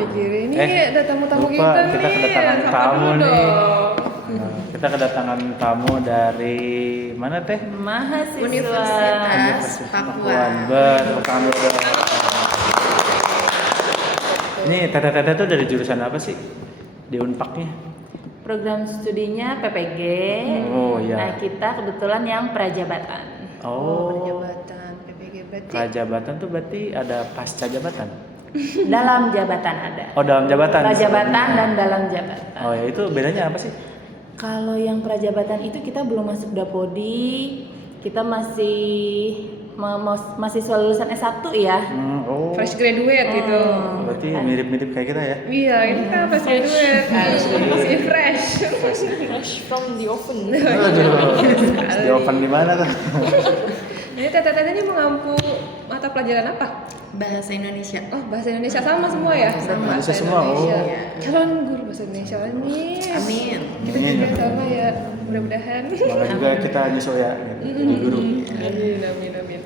dipikirin. Ini ada tamu-tamu lupa, kita nih. kita kedatangan Sapa tamu dulu nih. dong. Nah, kita kedatangan tamu dari mana teh? Mahasiswa Universitas Papua. Tepuk tangan dulu dong. Ini Tete tuh dari jurusan apa sih? Di Unpaknya? program studinya PPG. Oh iya. Nah, kita kebetulan yang prajabatan. Oh, Jabatan PPG berarti. prajabatan tuh berarti ada pasca jabatan? Dalam jabatan ada. Oh, dalam jabatan. Prajabatan dan dalam jabatan. Oh ya, itu bedanya apa sih? Kalau yang prajabatan itu kita belum masuk Dapodi, kita masih mahasiswa lulusan S1 ya. Oh. Fresh graduate gitu. Berarti mirip-mirip kayak kita ya? Iya, ini kan fresh graduate. Masih fresh. Fresh from the oven. Aduh, di oven di mana tuh? Jadi Tete ini mengampu mata pelajaran apa? Bahasa Indonesia. Oh, bahasa Indonesia sama semua ya? Sama. Bahasa semua, Indonesia. oh. Calon guru bahasa Indonesia nih. Amin. Kita juga sama ya, mudah-mudahan. Makanya juga kita nyusul ya, gitu, jadi guru. Amin.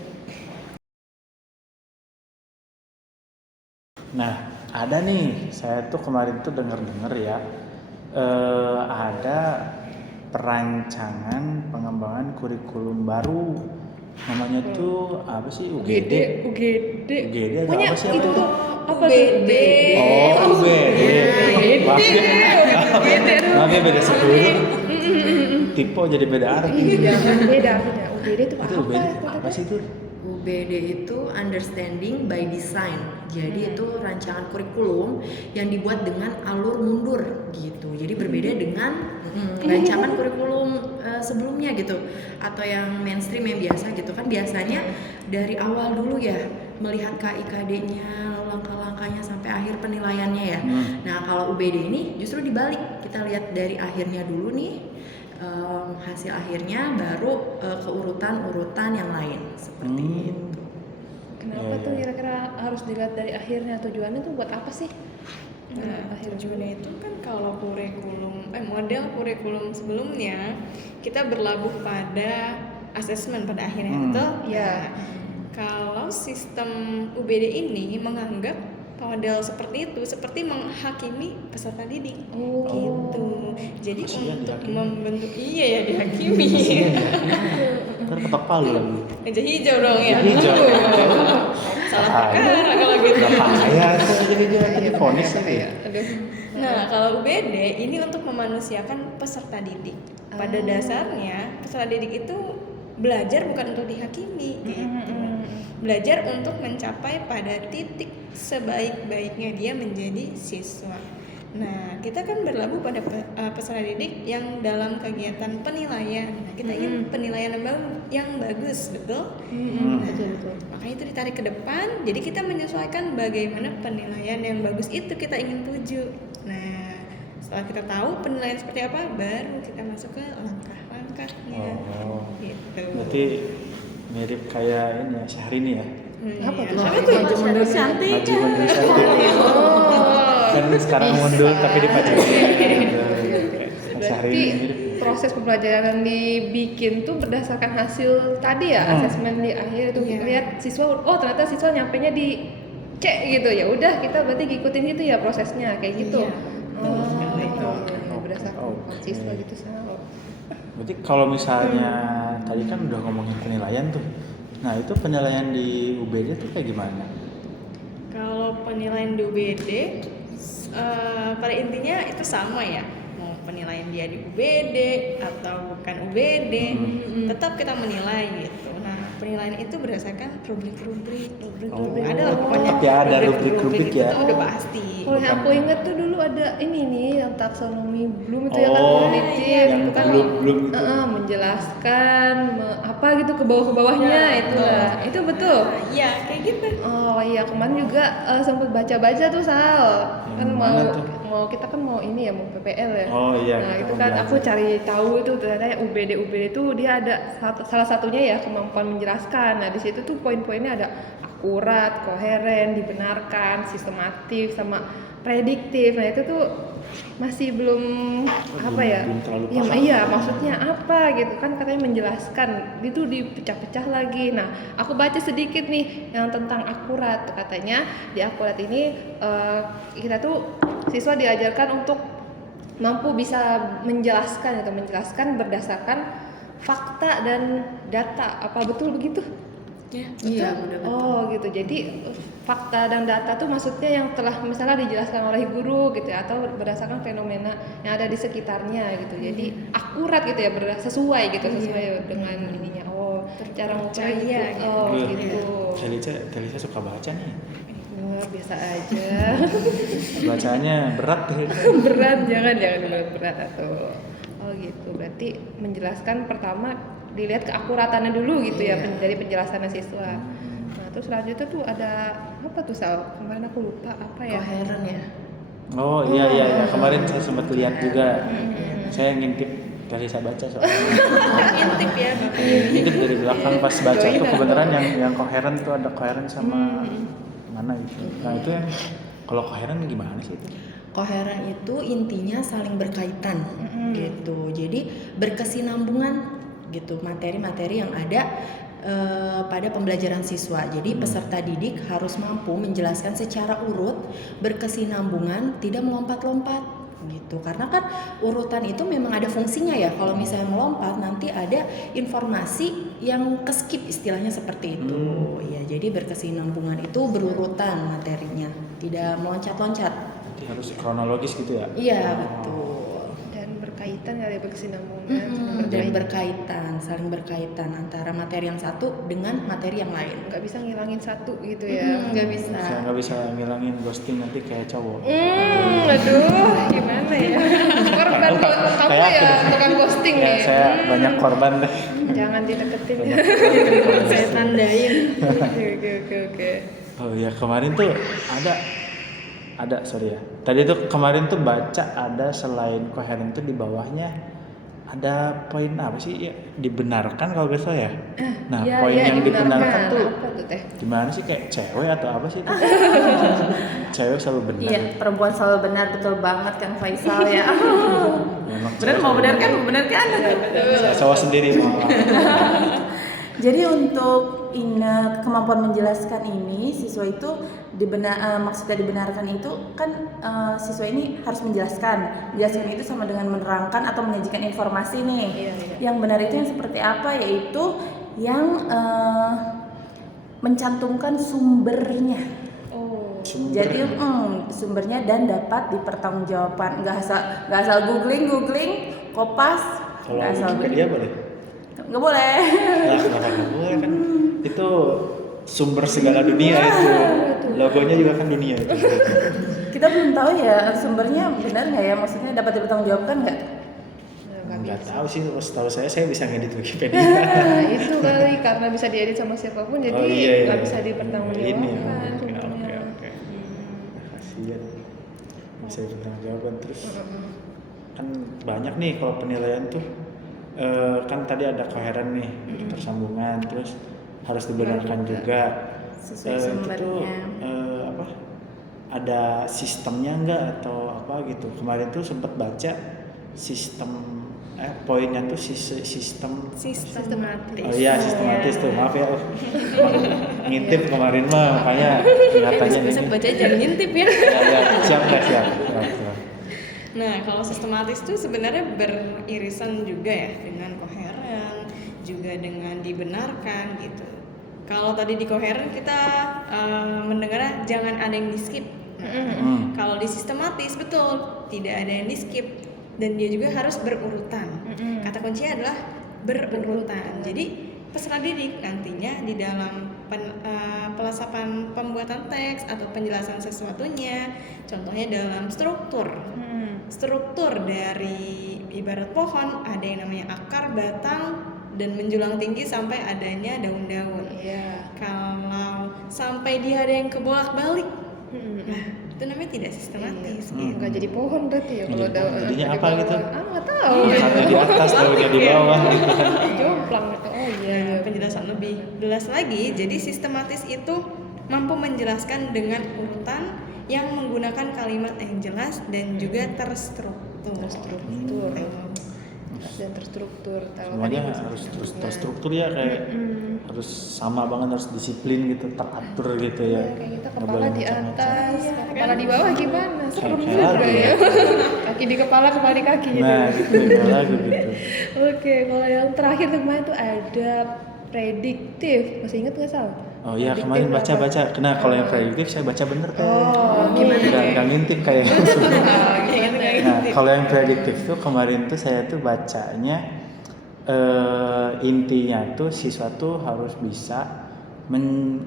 Nah, ada nih, saya tuh kemarin tuh denger ya, ada perancangan pengembangan kurikulum baru. Namanya tuh apa sih? UGD. UGD. UGD atau Pokoknya apa sih? itu Apa tuh apa UGD. tuh? Oh, UGD. Maaf ya, beda sepuluh. Tipe jadi beda arti. Iya, beda. UGD itu Itu UGD apa sih itu? UBD itu Understanding by Design. Jadi itu rancangan kurikulum yang dibuat dengan alur mundur gitu. Jadi berbeda dengan rancangan kurikulum sebelumnya gitu, atau yang mainstream yang biasa gitu kan, biasanya dari awal dulu ya melihat KIKD-nya, langkah-langkahnya sampai akhir penilaiannya ya. Nah, kalau UBD ini justru dibalik, kita lihat dari akhirnya dulu nih. Hasil akhirnya baru ke urutan-urutan yang lain seperti itu. Kenapa tuh kira-kira harus dilihat dari akhirnya? Tujuannya tuh buat apa sih? Nah, tujuannya itu kan kalau model kurikulum sebelumnya kita berlabuh pada asesmen pada akhirnya, betul? Iya. Kalau sistem UBD ini menganggap model seperti itu seperti menghakimi peserta didik. Oh. Gitu. Jadi Kasian untuk dihakimi. membentuk dihakimi. Ntar ketok palu lagi. Meja hijau dong ya. Hijau. Salah perkara kalau gitu. Gak bahaya tuh jadi dia vonis lagi. Nah, kalau UBD ini untuk memanusiakan peserta didik. Pada dasarnya peserta didik itu belajar bukan untuk dihakimi gitu. Belajar untuk mencapai pada titik sebaik-baiknya dia menjadi siswa. Nah, kita kan berlabuh pada peserta didik yang dalam kegiatan penilaian. Nah, kita ingin penilaian yang bagus, betul? Betul. Makanya itu ditarik ke depan. Jadi kita menyesuaikan bagaimana penilaian yang bagus itu kita ingin tuju. Nah, setelah kita tahu penilaian seperti apa, baru kita masuk ke langkah-langkahnya. Oh. Gitu. Berarti mirip kayak ini ya, Syahrini ya. Apa tuh? Apa tuh? Maju mundur cantik. Maju mundur cantik. Kan sekarang mundur tapi dipacarin. Berarti proses pembelajaran dibikin tuh berdasarkan hasil tadi ya, asesmen di akhir itu. Iya. Lihat siswa, oh ternyata siswa nyampenya di C gitu, ya udah kita berarti ngikutin itu ya prosesnya kayak gitu. Iya, Berdasarkan siswa gitu sama. Berarti kalau misalnya tadi kan udah ngomongin penilaian tuh. Nah, itu penilaian di UBD tuh kayak gimana? Kalau penilaian di UBD pada intinya itu sama ya, mau penilaian dia di UBD atau bukan UBD, tetap kita menilai gitu. Nah, penilaian itu berdasarkan rubrik-rubrik. Ada lah pokoknya. Tapi ada rubrik-rubrik ya. Itu udah pasti. Kalau yang aku inget tuh dulu ada ini nih yang taksonomi Bloom itu ya kan Oh, kognitif yang itu kan belum itu. menjelaskan apa gitu ke bawah-bawahnya itu lah. Itu betul. Nah, iya, kayak gitu. Oh iya, kemarin juga sempat baca-baca tuh Sal. Kan Yang mau mana tuh? kita kan mau ini ya, mau PPL ya. Oh iya, Nah, kita itu mau kan belajar. aku cari tahu itu ternyata UBD itu dia ada salah satunya ya kemampuan menjelaskan. Nah, di situ tuh poin-poinnya ada akurat, koheren, dibenarkan, sistematif sama prediktif. Nah itu tuh masih belum apa ya? belum terlalu Ya, paham. iya maksudnya apa gitu kan, katanya menjelaskan itu dipecah-pecah lagi. Nah aku baca sedikit nih yang tentang akurat. Katanya di akurat ini kita tuh siswa diajarkan untuk mampu bisa menjelaskan berdasarkan fakta dan data. Apa betul begitu? Ya, Iya, udah betul. Oh gitu. Jadi fakta dan data tuh maksudnya yang telah misalnya dijelaskan oleh guru gitu ya, atau berdasarkan fenomena yang ada di sekitarnya gitu. Jadi akurat gitu ya, sesuai gitu, sesuai dengan ininya. Oh, cara ngukurnya Percaya gitu. gitu. Oh Iya. gitu. Telica suka baca nih. Wah, biasa aja. Bacanya berat tuh. Berat, jangan berat atau. Oh gitu. Berarti menjelaskan pertama dilihat keakuratannya dulu gitu ya, dari penjelasan siswa. Nah, terus selanjutnya tuh ada apa tuh Sal? Kemarin aku lupa apa ya? Koheren ya. Oh iya, kemarin saya sempat lihat juga. Saya ngintip dari saya baca soalnya. intip ya Bapak. Ngintip dari belakang pas baca Join tuh lah. kebenaran yang koheren tuh ada koheren sama mana gitu. Nah itu yang kalau koheren gimana sih itu? Koheren itu intinya saling berkaitan gitu. Jadi berkesinambungan gitu materi-materi yang ada pada pembelajaran siswa. Jadi peserta didik harus mampu menjelaskan secara urut, berkesinambungan, tidak melompat-lompat gitu. Karena kan urutan itu memang ada fungsinya ya. Kalau misalnya melompat nanti ada informasi yang keskip, istilahnya seperti itu. Ya, jadi berkesinambungan itu berurutan materinya, tidak meloncat-loncat. Nanti harus kronologis gitu ya? Iya, betul. Dan berkaitan kali berkesinambungan, Dan berkaitan, saling berkaitan antara materi yang satu dengan materi yang lain. nggak bisa ngilangin satu gitu ya. Nggak bisa. Saya nggak bisa ngilangin ghosting nanti kayak cowok. Aduh, gimana ya? Korban kamu Kayak aku ya deh. tukang ghosting Ya, nih. saya banyak korban deh. Jangan dideketin ya. Saya tandain. Oke. Oh ya kemarin tuh ada sorry ya. Tadi tuh kemarin tuh baca ada selain koheren tuh di bawahnya ada poin apa sih ya, dibenarkan kalau nggak salah ya. Nah Iya, poin iya, yang dibenarkan tuh apa tuh teh? gimana sih, kayak cewek atau apa sih itu? Cewek selalu benar. Iya, perempuan selalu benar, betul banget Kang Faisal ya. Memang Benar cewek mau selalu benar kan? Benar kan? Saya cowok sendiri mau. Jadi untuk kemampuan menjelaskan ini siswa itu maksudnya dibenarkan itu kan siswa ini harus menjelaskan itu sama dengan menerangkan atau menyajikan informasi nih. Yang benar itu yang seperti apa, yaitu yang mencantumkan sumbernya. Jadi sumbernya dan dapat dipertanggungjawabkan, nggak asal googling kopas, Kalau nggak asal Wikipedia boleh? nggak boleh. Nah, kenapa nggak boleh kan? Itu sumber segala dunia itu. Logonya juga kan dunia itu. Kita belum tahu ya sumbernya benar nggak ya, maksudnya dapat dipertanggungjawabkan nggak? Nggak tahu sih, setahu saya bisa ngedit Wikipedia. Nah, itu kali karena bisa diedit sama siapapun jadi Oh, iya. nggak bisa dipertanggungjawabkan. Ini ya. sumbernya. Oke. Kasihan. Bisa dipertanggungjawabkan terus. Kan banyak nih kalau penilaian tuh kan tadi ada koheren nih, tersambungan, terus harus dibenarkan juga. Sesuai Itu tuh sumbernya. apa? Ada sistemnya enggak atau apa gitu. Kemarin tuh sempat baca sistem poinnya tuh sistem. Sistematis. Oh iya, sistematis tuh. Maaf ya. Ngintip kemarin mah makanya kelihatannya Bisa ini. baca jangan ngintip ya. Ya, siap. Nah, kalau sistematis itu sebenarnya beririsan juga ya dengan koheren, juga dengan dibenarkan gitu. Kalau tadi di koheren kita mendengarnya jangan ada yang di skip. Nah, kalau di sistematis betul tidak ada yang di skip dan dia juga harus berurutan. Kata kuncinya adalah berurutan. Jadi peserta didik nantinya di dalam pelasapan pembuatan teks atau penjelasan sesuatunya, contohnya dalam struktur dari ibarat pohon ada yang namanya akar, batang, dan menjulang tinggi sampai adanya daun-daun. Kalau sampai dia ada yang kebolak-balik, nah itu namanya tidak sistematis. Gitu. Nggak jadi pohon berarti ya kalau Jadi pohon. Jadinya di apa bawah. gitu? Nggak tahu. Satu di atas, satunya di bawah gitu kan. Jomplang gitu. Oh iya. Ya, penjelasan lebih jelas lagi. Jadi sistematis itu mampu menjelaskan dengan urutan yang menggunakan kalimat yang jelas dan juga terstruktur. Dan terstruktur. Semuanya harus terus terstruktur ya, kayak harus sama banget, harus disiplin gitu, teratur gitu ya. Iya, kayak kita Nggak kepala boleh di macam-macam. atas, kepala di bawah gimana? Serem Kayak juga lagu ya. ya. Kaki di kepala di kaki gitu. Nah gitu, kayak lagu gitu. Oke, kalau yang terakhir kemarin tuh ada prediktif. Masih ingat nggak Sal? Oh iya, Prediktif kemarin apa? baca-baca. Nah kalau yang prediktif saya baca bener kan. Oh, gimana? Nggak ngintip kayak Gimana? Nah, kalau yang prediktif tuh kemarin tuh saya tuh bacanya intinya tuh siswa tuh harus bisa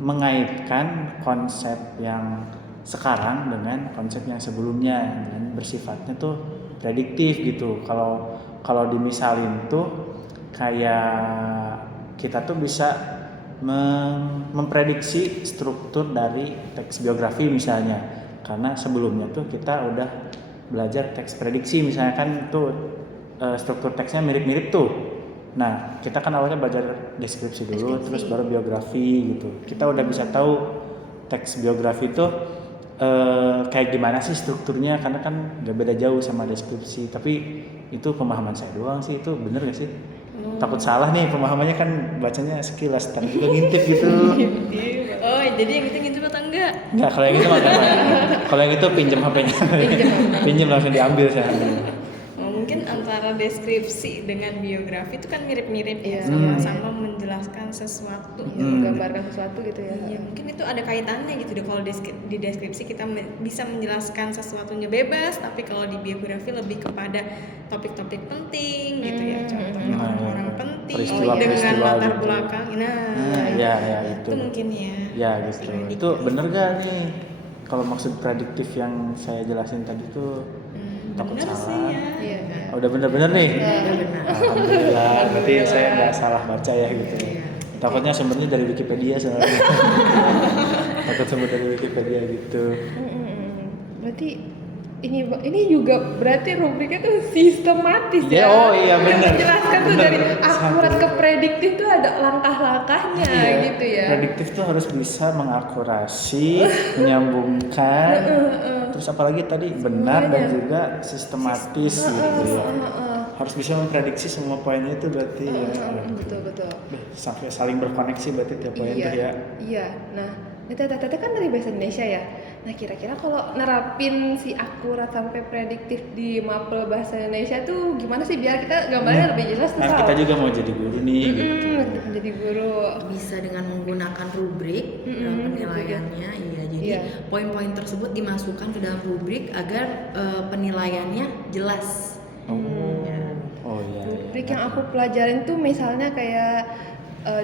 mengaitkan konsep yang sekarang dengan konsep yang sebelumnya, dan bersifatnya tuh prediktif gitu. Kalau dimisalin tuh kayak kita tuh bisa memprediksi struktur dari teks biografi misalnya, karena sebelumnya tuh kita udah belajar teks prediksi misalnya kan tuh struktur teksnya mirip-mirip tuh. Nah kita kan awalnya belajar deskripsi dulu, terus baru biografi gitu. Kita udah bisa tahu teks biografi tuh kayak gimana sih strukturnya, karena kan gak beda jauh sama deskripsi. Tapi itu pemahaman saya doang sih, itu bener gak sih? Takut salah nih pemahamannya, kan bacanya sekilas, tapi juga ngintip gitu. Oh, jadi yang itu ngintip atau enggak? Nggak, kalau yang itu mah kalau yang itu pinjam HP-nya. Pinjam langsung diambil saya. Oh, mungkin antara deskripsi dengan biografi itu kan mirip-mirip ya, Iya. sama-sama menjelaskan sesuatu. Menggambarkan sesuatu gitu ya. Iya, mungkin itu ada kaitannya gitu deh. Kalau di deskripsi kita bisa menjelaskan sesuatunya bebas, tapi kalau di biografi lebih kepada topik-topik penting gitu ya, contohnya orang-orang penting dengan peristiwa latar gitu. belakang. Ya itu. Itu mungkin ya. Ya gitu. Itu bener gak nih? Kalau maksud prediktif yang saya jelasin tadi tuh takut Bener salah. sih ya. Iya. Oh, udah bener-bener nih. Iya benar. Alhamdulillah. Berarti saya nggak salah baca ya gitu. Takutnya sumbernya dari Wikipedia soalnya. Takut sumber dari Wikipedia gitu. Berarti ini juga berarti rubriknya tuh sistematis Ya, ya. oh iya, bener. Menjelaskan tuh Bener. dari akurat ke prediktif tuh ada langkah-langkahnya Iya, gitu ya. Prediktif tuh harus bisa mengakurasi, menyambungkan, terus apalagi tadi benar dan juga sistematis gitu ya. Harus bisa memprediksi semua poinnya itu berarti ya. Betul. Sampai saling berkoneksi berarti tiap poin tuh ya. Iya. Nah, Tete kan dari bahasa Indonesia ya. Nah, kira-kira kalau nerapin si akurat sampai prediktif di mapel bahasa Indonesia tuh gimana sih biar kita gambarnya lebih jelas tuh? Nah, Sal? kita juga mau jadi guru nih gitu. Jadi guru. Bisa dengan menggunakan rubrik penilaiannya, iya. Jadi Iya. poin-poin tersebut dimasukkan ke dalam rubrik agar penilaiannya jelas. Oh iya. Rubrik yang aku pelajarin tuh misalnya kayak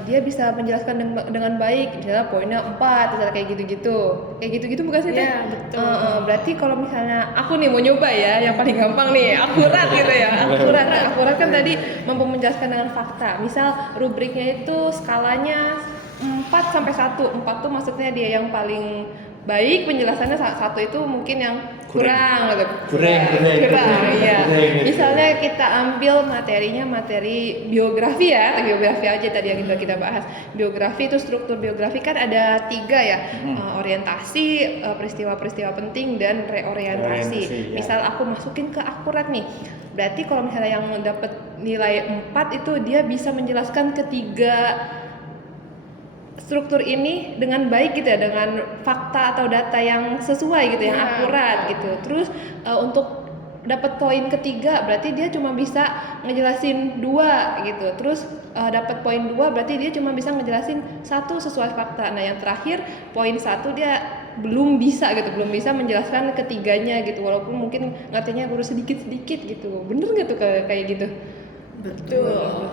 dia bisa menjelaskan dengan baik, misalnya poinnya 4, misalnya kayak gitu-gitu bukan sih Teh? Iya, betul. Berarti kalau misalnya aku nih mau nyoba ya, yang paling gampang nih, akurat gitu ya, akurat kan tadi mampu menjelaskan dengan fakta. Misal rubriknya itu skalanya 4 sampai 1, 4 tuh maksudnya dia yang paling baik penjelasannya, 1 itu mungkin yang kurang gitu. Kurang, Iya. gitu. Misalnya kita ambil materinya materi biografi ya, biografi aja tadi yang kita bahas. Biografi itu struktur biografi kan ada 3 ya, orientasi, peristiwa-peristiwa penting dan reorientasi. Ya. Misal aku masukin ke akurat nih, berarti kalau misalnya yang dapat nilai 4 itu dia bisa menjelaskan ketiga struktur ini dengan baik gitu ya, dengan fakta atau data yang sesuai gitu, yang akurat gitu. Terus untuk dapat poin ketiga berarti dia cuma bisa ngejelasin 2 gitu. Terus dapat poin 2 berarti dia cuma bisa ngejelasin 1 sesuai fakta. Nah, yang terakhir poin 1 dia belum bisa menjelaskan ketiganya gitu, walaupun mungkin ngertinya baru sedikit-sedikit gitu. Bener nggak tuh kayak gitu? Betul.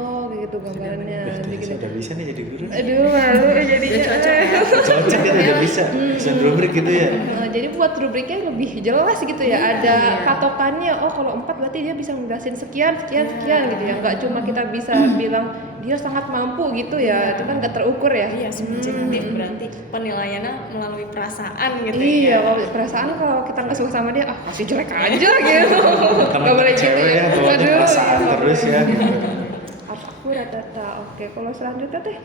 Oh, gitu gambarannya. Saya udah bisa nih jadi guru. Aduh, malu jadinya. Cocok ya, udah bisa. Bisa rubrik gitu ya. Jadi buat rubriknya lebih jelas gitu ya. Ada patokannya. Oh, kalau 4 berarti dia bisa ngejelasin sekian gitu ya. Enggak cuma kita bisa bilang dia sangat mampu gitu ya. Itu kan enggak terukur ya. Iya, subjektif berarti penilaiannya melalui perasaan gitu Iya, ya. kalau perasaan kalau kita nggak suka sama dia, kasih jelek aja gitu. Nggak boleh gitu Cewek ya. ya, bawanya perasaan terus ya. Gitu. Aku rata-rata. Oke, kalau selanjutnya Teh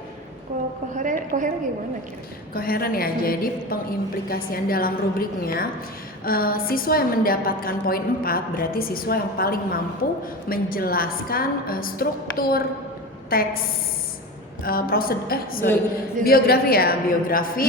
Kalau koheren gimana kira? Koheren ya, jadi pengimplikasian dalam rubriknya siswa yang mendapatkan poin 4 berarti siswa yang paling mampu menjelaskan struktur teks biografi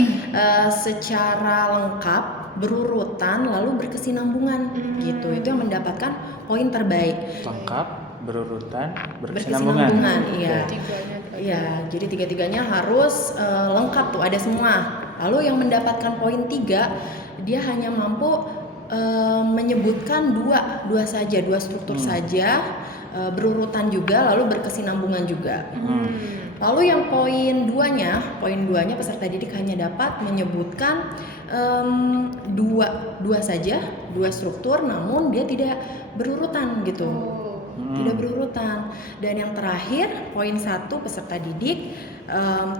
secara lengkap, berurutan, lalu berkesinambungan gitu. Itu yang mendapatkan poin terbaik. Lengkap, berurutan, Berkesinambungan, iya. Tiganya. Iya, jadi tiga-tiganya harus lengkap tuh, ada semua. Lalu yang mendapatkan poin 3, dia hanya mampu menyebutkan dua saja, dua struktur saja, berurutan juga, lalu berkesinambungan juga. Lalu yang poin 2-nya peserta didik hanya dapat menyebutkan dua saja, dua struktur, namun dia tidak berurutan gitu. Tidak berurutan. Dan yang terakhir, poin 1, peserta didik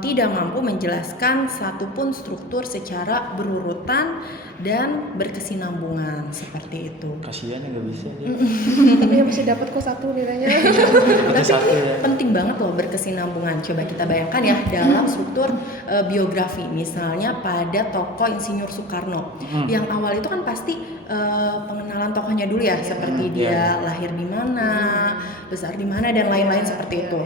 tidak mampu menjelaskan satupun struktur secara berurutan dan berkesinambungan, seperti itu. Kasihan ya nggak bisa dia. Tapi ya masih dapat kok 1 nilainya. Ada satu ya. Penting banget loh berkesinambungan. Coba kita bayangkan ya dalam struktur biografi, misalnya pada tokoh Insinyur Soekarno. Yang awal itu kan pasti pengenalan tokohnya dulu ya, seperti dia lahir di mana, besar di mana, dan lain-lain seperti itu.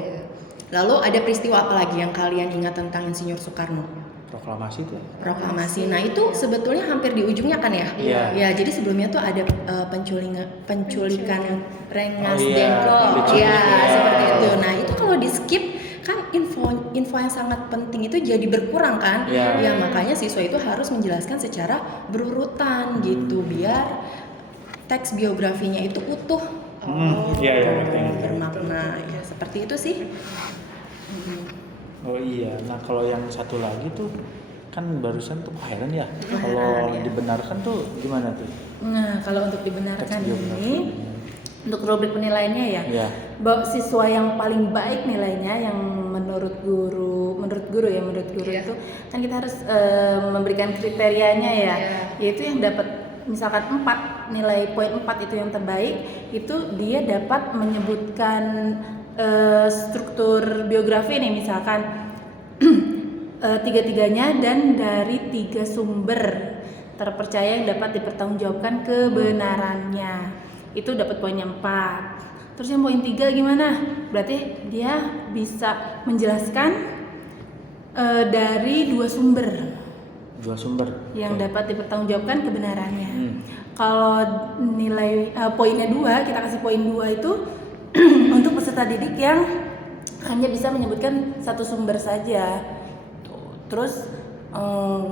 Lalu ada peristiwa apa lagi yang kalian ingat tentang Insinyur Soekarno? Proklamasi tuh. Proklamasi. Nah itu sebetulnya hampir di ujungnya kan ya? Iya. Ya, jadi sebelumnya tuh ada penculikan Rengas Oh, iya. Dengklok. Diculik, Ya, ya. seperti itu. Nah itu kalau di skip kan info yang sangat penting itu jadi berkurang kan? Iya. Ya makanya siswa itu harus menjelaskan secara berurutan gitu biar teks biografinya itu utuh. Iya ya, ngerti. Bermakna. Ya, seperti itu sih. Oh iya, nah kalau yang satu lagi tuh kan barusan tuh koheren ya. Kalau dibenarkan tuh gimana tuh? Nah, kalau untuk dibenarkan Teks biografi. ini, untuk rubrik penilaiannya ya, Iya. bahwa siswa yang paling baik nilainya yang menurut guru Iya. itu kan kita harus memberikan kriterianya ya, yaitu yang dapat misalkan 4 nilai poin 4 itu yang terbaik, itu dia dapat menyebutkan struktur biografi nih misalkan tiga-tiganya dan dari 3 sumber terpercaya yang dapat dipertanggungjawabkan kebenarannya, itu dapat poinnya 4. Terus yang poin 3 gimana? Berarti dia bisa menjelaskan dari 2 sumber Dua sumber yang dapat dipertanggungjawabkan kebenarannya. Hmm. Kalau nilai poinnya 2, kita kasih poin 2 itu untuk peserta didik yang hanya bisa menyebutkan 1 sumber saja. Terus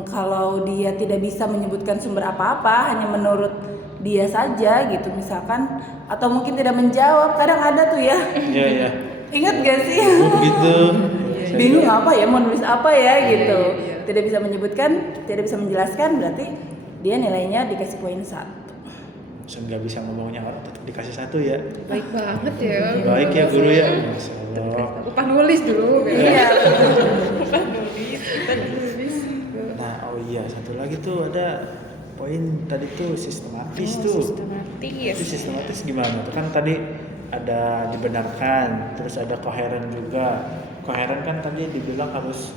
kalau dia tidak bisa menyebutkan sumber apa-apa, hanya menurut dia saja gitu misalkan, atau mungkin tidak menjawab, kadang ada tuh ya. Iya iya. Ingat gak sih? Gitu. Bingung apa ya, mau nulis apa ya gitu. Tidak bisa menyebutkan, tidak bisa menjelaskan, berarti dia nilainya dikasih poin 1. Nggak bisa ngomongnya orang tetap dikasih 1 ya. Baik banget ya. Baik ya guru ya. Masya Allah. Upah nulis dulu. Iya. Nah oh iya satu lagi tuh ada poin tadi tuh sistematis tuh. Sistematis. Itu sistematis gimana tuh kan tadi ada dibenarkan, terus ada koheren juga. Koheren kan tadi dibilang harus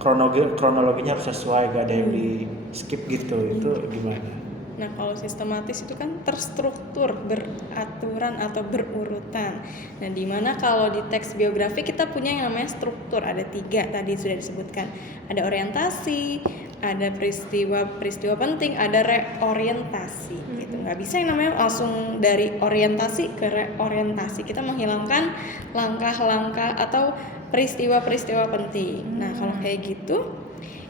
kronologinya harus sesuai, gak ada yang di skip gitu. Itu gimana? Nah, kalau sistematis itu kan terstruktur, beraturan atau berurutan. Nah, dimana kalau di teks biografi kita punya yang namanya struktur, ada 3 tadi sudah disebutkan. Ada orientasi, ada peristiwa penting, ada reorientasi. Gitu. Nggak bisa yang namanya langsung dari orientasi ke reorientasi. Kita menghilangkan langkah-langkah atau peristiwa-peristiwa penting. Nah, kalau kayak gitu,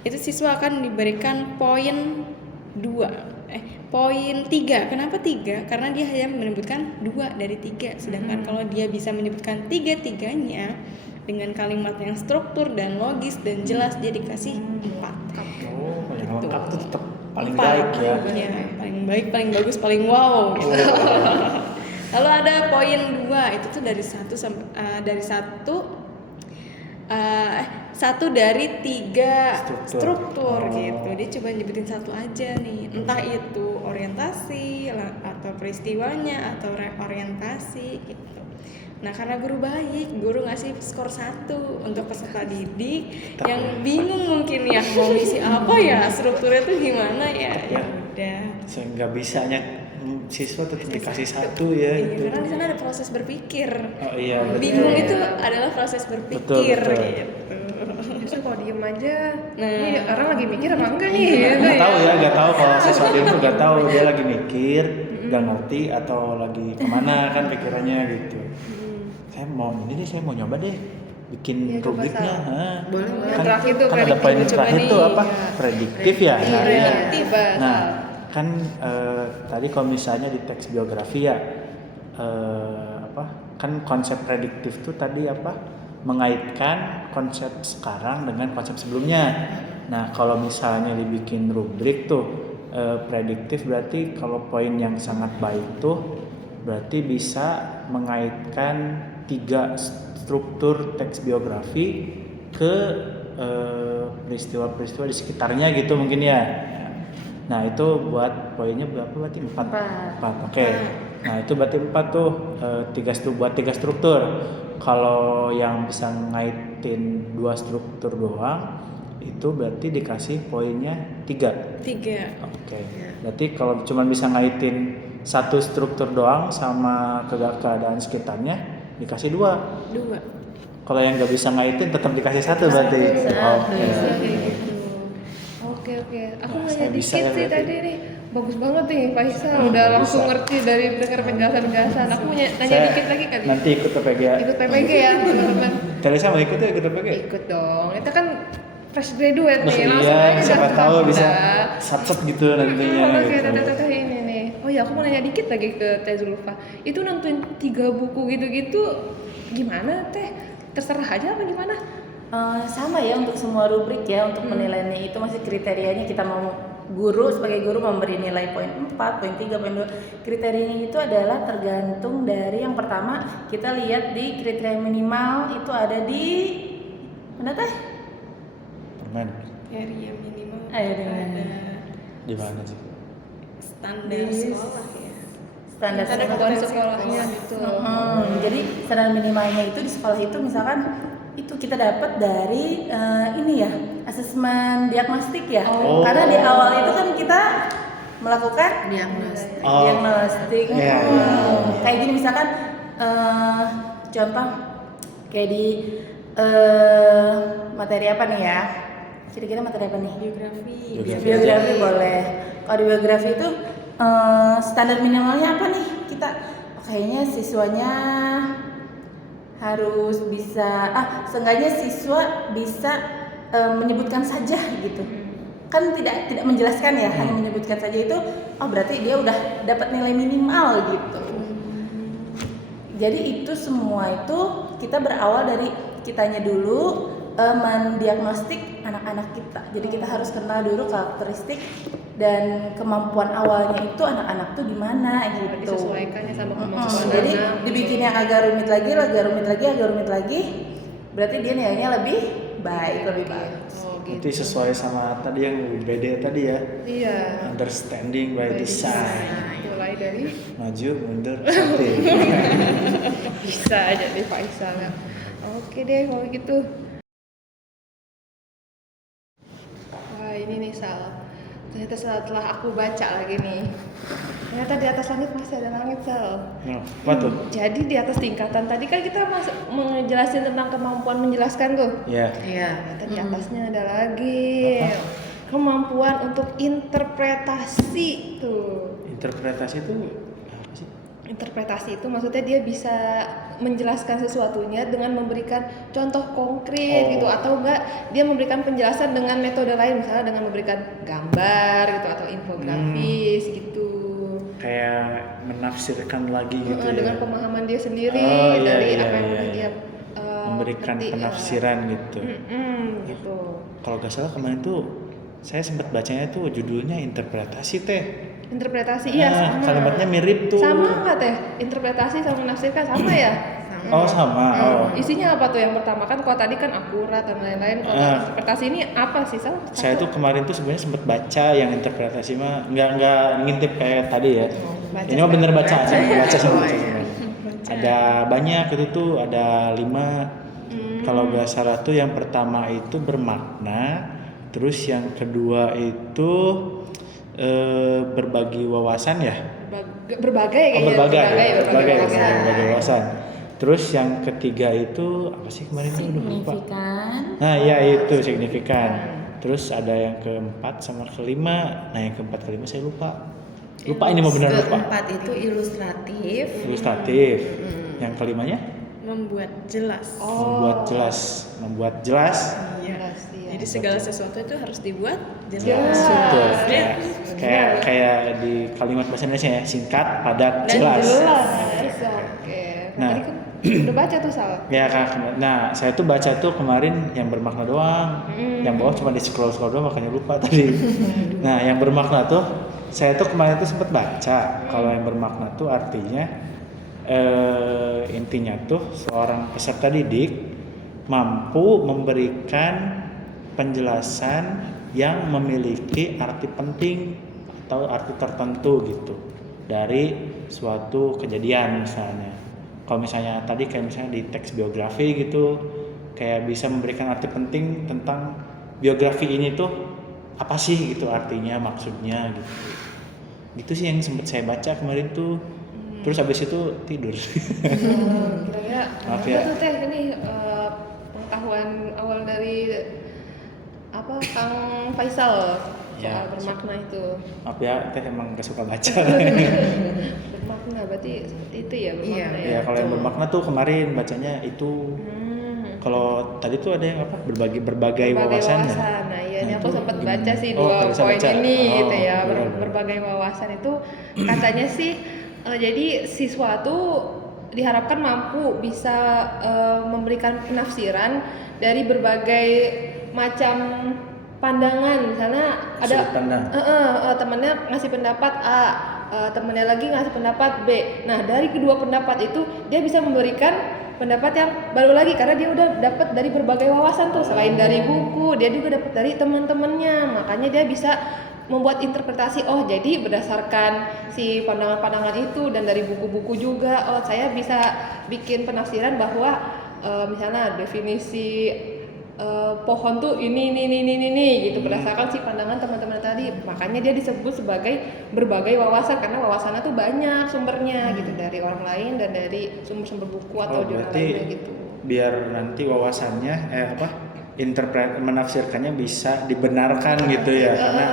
itu siswa akan diberikan poin 3. Kenapa 3? Karena dia hanya menyebutkan 2 dari 3. Sedangkan kalau dia bisa menyebutkan 3-tiganya dengan kalimat yang struktur dan logis dan jelas, dia dikasih 4. Oh, yang lengkap tuh tetap paling 4. baik ya. Iya, paling baik, paling bagus, paling wow gitu. Lalu ada poin 2, itu tuh dari 1 dari 3 struktur gitu. Dia coba nyebutin 1 aja nih. Entah itu orientasi atau peristiwanya atau reorientasi gitu. Nah karena guru baik, guru ngasih skor 1 untuk peserta didik yang bingung mungkin ya mau ngisi apa ya, strukturnya tuh gimana ya. Ya udah. Saya nggak bisanya siswa tetap dikasih 1 ya. Iya, Itu. karena di sana ada proses berpikir. Oh iya betul. Bingung itu adalah proses berpikir. Betul. Gitu. Justru kalau diem aja, Nah. ini orang lagi mikir apa enggak nih? Nggak tahu ya, nggak tahu kalau siswa dia tuh nggak tahu dia lagi mikir, nggak ngerti atau lagi kemana kan pikirannya gitu. Saya mau ini deh, saya mau nyoba deh bikin Iya, coba, rubriknya. Sal. Hah. Boleh, boleh. Kan, Terakhir tuh kan ada prediktif. poin Coba terakhir nih. tuh apa? Iya. Prediktif ya. Iya, Nah, iya. prediktif, Sal. Nah, kan tadi kalau misalnya di teks biografi ya apa? Kan konsep prediktif tuh tadi apa? Mengaitkan konsep sekarang dengan konsep sebelumnya. Nah, kalau misalnya dibikin rubrik tuh prediktif berarti kalau poin yang sangat baik tuh berarti bisa mengaitkan 3 struktur teks biografi ke peristiwa-peristiwa di sekitarnya gitu mungkin ya. Nah, itu buat poinnya berapa berarti 4. 4. Oke. Nah, itu berarti 4 tuh buat 3 struktur. Kalau yang bisa ngaitin 2 struktur doang itu berarti dikasih poinnya 3. 3. Oke. Berarti kalau cuma bisa ngaitin 1 struktur doang sama keadaan sekitarnya dikasih 2. 2. Kalau yang nggak bisa ngaitin tetap dikasih 1 berarti. Oke. Bisa kayak gitu. Oke. Aku Wah, nanya saya bisa dikit ya sih berarti. tadi nih. Bagus banget nih Faisal, udah bisa. langsung ngerti dari dengar penjelasan-penjelasan. Aku mau nanya Saya dikit lagi kali. nanti ikut PPG. Ikut PPG ya, teman-teman. Teresa mau ikut ya ikut PPG? Ikut dong. Itu kan fresh graduate Terus nih, langsung iya, aja siapa daftar. tahu bisa Udah. sat-sat gitu nantinya Oke, gitu. tata ini nih. Oh ya, aku mau nanya dikit lagi ke Teh Zulfa. Itu nentuin 3 buku gitu-gitu gimana Teh? Terserah aja apa gimana? Sama ya untuk semua rubrik ya, untuk penilaiannya itu masih kriterianya kita mau guru sebagai guru memberi nilai poin 4, poin 3, poin 2. Kriterianya itu adalah tergantung dari yang pertama kita lihat di kriteria minimal itu ada di mana Teh? Permen. Area minimal Ayo, di mana? ada Di mana sih? standar Di- sekolah ya. Standar Ada sekolah. Kebutuhan sekolahnya gitu. Jadi standar minimalnya itu di sekolah itu misalkan itu kita dapat dari ini ya asesmen diagnostik ya. Oh. Karena di awal itu kan kita melakukan Diagnostik. Oh. diagnostik. Iya, iya. Kayak gini misalkan contoh kayak di materi apa nih ya? Kira-kira materi apa nih? Biografi. Biografi boleh. Kalau di biografi itu standar minimalnya apa nih? Kita kayaknya siswanya harus bisa seenggaknya siswa bisa menyebutkan saja gitu. Kan tidak menjelaskan ya, hanya menyebutkan saja itu berarti dia udah dapat nilai minimal gitu. Jadi itu semua itu kita berawal dari kitanya dulu mendiagnostik anak-anak kita. Jadi kita harus kenal dulu karakteristik dan kemampuan awalnya itu anak-anak tuh di mana gitu. Disesuaikannya sama kemampuan Jadi anak. dibikin yang agak rumit lagi, berarti dia nilainya lebih baik, lebih bagus. Oh Berarti gitu. sesuai sama tadi yang BD tadi ya. Iya. Understanding by design. Mulai dari Maju, mundur, cantik. bisa jadi Faisal ya. Oke deh kalau gitu. Wah ini nih Sal. Ternyata setelah aku baca lagi nih, ternyata di atas langit masih ada langit Sal. Nah, apa tuh? Jadi di atas tingkatan tadi kan kita masuk menjelasin tentang kemampuan menjelaskan tuh. Ya. Iya. Ternyata di atasnya ada lagi Apa? kemampuan untuk interpretasi tuh. Interpretasi itu apa sih? Interpretasi itu maksudnya dia bisa menjelaskan sesuatunya dengan memberikan contoh konkret Oh. gitu, atau enggak dia memberikan penjelasan dengan metode lain, misalnya dengan memberikan gambar gitu atau infografis gitu. Kayak menafsirkan lagi gitu ya. Dengan pemahaman dia sendiri Oh, iya, dari iya, apa yang iya, udah iya. dia Memberikan ngerti, ya. penafsiran gitu. Gitu. Kalau gak salah kemarin tuh saya sempat bacanya tuh judulnya interpretasi teh. Interpretasi iya sama. Kalimatnya mirip tuh. Sama nggak teh? Interpretasi sama menafsirkan sama ya? Oh sama. Oh. Isinya apa tuh yang pertama kan? Kalau tadi kan akurat dan lain-lain. Kalau Ah. interpretasi ini apa sih Sal? Saya tuh kemarin tuh sebenarnya sempat baca yang interpretasi mah nggak ngintip kayak tadi ya. Baca Ini mah bener baca, baca. saya baca sama baca. Baca. Ada banyak itu tuh, ada 5. Kalau nggak salah tuh yang pertama itu bermakna, terus yang kedua itu berbagi wawasan ya. Berbagai Oh, kayaknya. berbagai wawasan. wawasan. Terus yang ketiga itu apa sih kemarin tuh udah lupa. Signifikan. Nah, iya itu signifikan. Terus ada yang keempat sama kelima. Nah, yang keempat kelima saya lupa. Lupa ini mau benar lupa. Keempat itu ilustratif. Ilustratif. Yang kelimanya Membuat jelas. membuat jelas. Jelas, iya. Jadi segala sesuatu itu harus dibuat Jelas. jelas. Betul. Benar. Kayak di kalimat bahasa Indonesia ya, singkat, padat, Dan jelas. Jelas. Oke. Nah. Tadi kan udah baca tuh Sal. Ya Kak, nah saya tuh baca tuh kemarin yang bermakna doang, yang bawah cuma di scroll doang makanya lupa tadi. Nah yang bermakna tuh, saya tuh kemarin tuh sempat baca, kalau yang bermakna tuh artinya intinya tuh seorang peserta didik mampu memberikan penjelasan yang memiliki arti penting atau arti tertentu gitu dari suatu kejadian misalnya. Kalau misalnya tadi kayak misalnya di teks biografi gitu, kayak bisa memberikan arti penting tentang biografi ini tuh apa sih gitu artinya, maksudnya gitu. Gitu sih yang sempat saya baca kemarin tuh. Terus habis itu tidur. Kira-kira Maaf apa ya. tuh Teh ini pengetahuan awal dari apa Kang Faisal soal Ya, bermakna itu. Maaf ya, Teh emang gak suka baca. Bermakna berarti seperti itu ya bermakna Iya, ya. Ya kalau yang bermakna tuh kemarin bacanya itu. Kalau tadi tuh ada yang apa? Berbagai wawasan ya. Nah, iya ini Nah, aku itu sempat gimana? baca sih Oh, dua bisa poin baca. ini Oh, gitu ya. boleh. Berbagai wawasan itu katanya sih jadi siswa tuh diharapkan mampu bisa memberikan penafsiran dari berbagai macam pandangan. Misalnya ada Sudut pandang. temannya ngasih pendapat A, temannya lagi ngasih pendapat B. Nah, dari kedua pendapat itu dia bisa memberikan pendapat yang baru lagi karena dia udah dapat dari berbagai wawasan tuh, selain dari buku dia juga dapat dari teman-temannya, makanya dia bisa membuat interpretasi, oh jadi berdasarkan si pandangan-pandangan itu dan dari buku-buku juga, oh saya bisa bikin penafsiran bahwa misalnya definisi pohon tuh ini gitu berdasarkan si pandangan teman-teman tadi, makanya dia disebut sebagai berbagai wawasan karena wawasannya tuh banyak sumbernya gitu dari orang lain dan dari sumber-sumber buku atau jurnal Berarti lainnya gitu. biar nanti wawasannya menafsirkannya bisa dibenarkan gitu ya, karena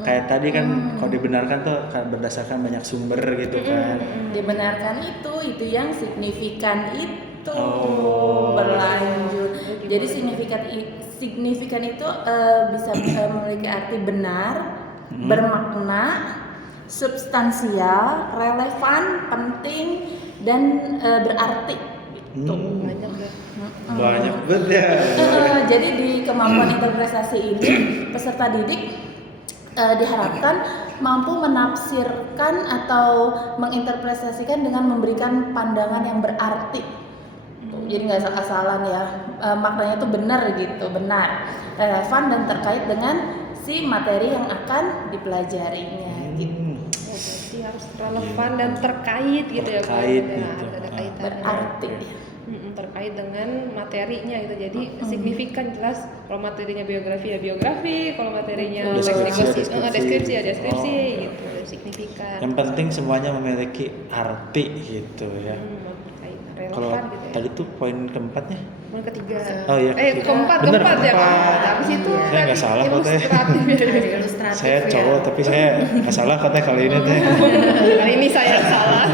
kayak tadi kan kalau dibenarkan tuh kan berdasarkan banyak sumber gitu kan. Dibenarkan itu yang signifikan itu Oh. berlanjut. Jadi signifikan itu bisa memiliki arti benar, bermakna, substansial, relevan, penting, dan berarti. Banyak ya. Banyak banget ya. Jadi di kemampuan interpretasi ini peserta didik diharapkan mampu menafsirkan atau menginterpretasikan dengan memberikan pandangan yang berarti. Jadi nggak asal-asalan ya, maknanya itu benar gitu, benar, relevan dan terkait dengan si materi yang akan dipelajarinya gitu. Oh, berarti harus relevan dan terkait gitu ya. Terkait Bang? gitu. Ada kaitannya. Berarti. Terkait dengan materinya gitu, jadi signifikan jelas. Kalau materinya biografi ya biografi, kalau materinya deskripsi ya deskripsi Oh. gitu, signifikan. Yang penting semuanya memiliki arti gitu ya. Terkait Kalau relevan gitu ya. tadi tuh poin keempatnya, Poin ketiga. Oh, iya, ketiga. Keempat Bener, ya. keempat. Habis itu Saya nggak salah kok, Teh. ilustratif ya. Ilustratif saya ya. cowok tapi saya nggak salah katanya kali ini Teh. Kali ini saya salah.